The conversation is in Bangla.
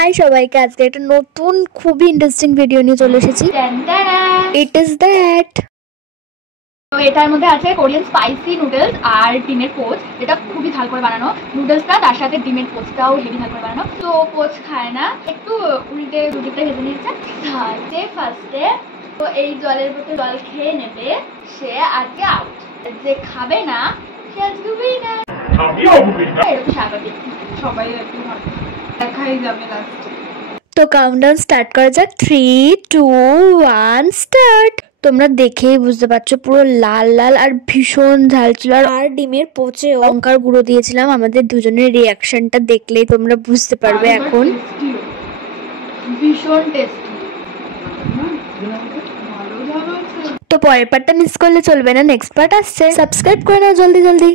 হাই সবাইকে, আজকে একটা নতুন খুবই ইন্টারেস্টিং ভিডিও নিয়ে চলে এসেছি। It is that. তো এটার মধ্যে আছে কোরিয়ান স্পাইসি নুডলস আর ডিমের পোচ, যেটা খুবই ঝাল করে বানানো। নুডলসটা তার সাথে ডিমের পোচটাও হেভি ঝাল করে বানানো। তো পোচ খায় না, একটু উল্টে রুটিতে ভেজে নিয়েছে ফার্স্টে। তো এই জলের বোতল জল খেয়ে নেবে, সে আজকে আউট। যে খাবে না সে আজকে উইনার। এরকম স্বাভাবিক, সবাই একটু দেখাই যাবে লাস্টে। তো কাউন্টডাউন স্টার্ট করা যাক। 3, 2, 1 স্টার্ট। তোমরা দেখেই বুঝতে পারছো পুরো লাল লাল আর ভীষণ ঝাল ছিল। আর ডিমের পোচে লঙ্কার গুঁড়ো দিয়েছিলাম। আমাদের দুজনের রিয়াকশনটা দেখলেই তোমরা বুঝতে পারবে এখন। ভীষণ টেস্টি। তো পরের পার্টটা মিস করলে চলবে না, নেক্সট পার্ট আসছে। সাবস্ক্রাইব করে নাও জলদি জলদি।